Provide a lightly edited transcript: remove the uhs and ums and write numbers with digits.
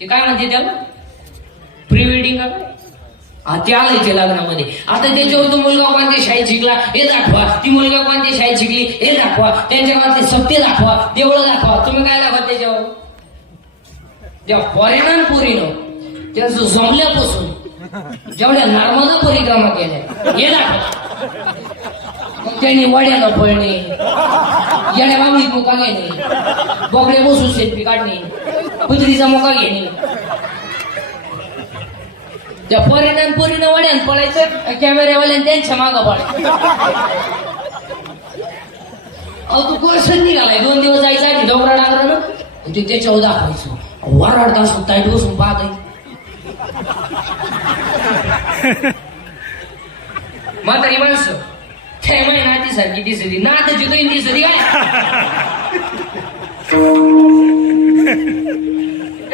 ते काय म्हणते त्याला प्री वेडिंग का काय ते आलंय लग्नामध्ये. आता त्याच्यावर तो मुलगा कोणत्या शाळेत शिकला हे दाखवा, ती मुलगा कोणत्या शाळेत शिकली हे दाखवा, त्यांच्या गावातले सत्य दाखवा, देवळं दाखवा. तुम्ही काय दाखवा त्याच्यावर? त्या फॉरेनर पुरीनं त्यांचं जमल्यापासून जेवढ्या नर्मदा परिक्रमा केल्या हे दाखवा. मग त्यांनी वड्याला पळणे, येड्या बाबळी मुका घेणे, बोकड्या बसून सेल्फी काढणे, कुत्रीचा मुका घेणे. त्या फॉरेनर पुरीनं वड्यान पळायचं, कॅमेऱ्यावाल्यानं त्यांच्या मागं पळायचं. अहो तू कोळसन निघालाय 2 दिवस जायचा आधी डोंगरा डांगरानं ते त्याच्यावर दाखवायचं. वराडता ताईट बसून पाहत म्हातारी माणसं ते माही नातीसारखी दिसली, नाताची दोन दिसली काय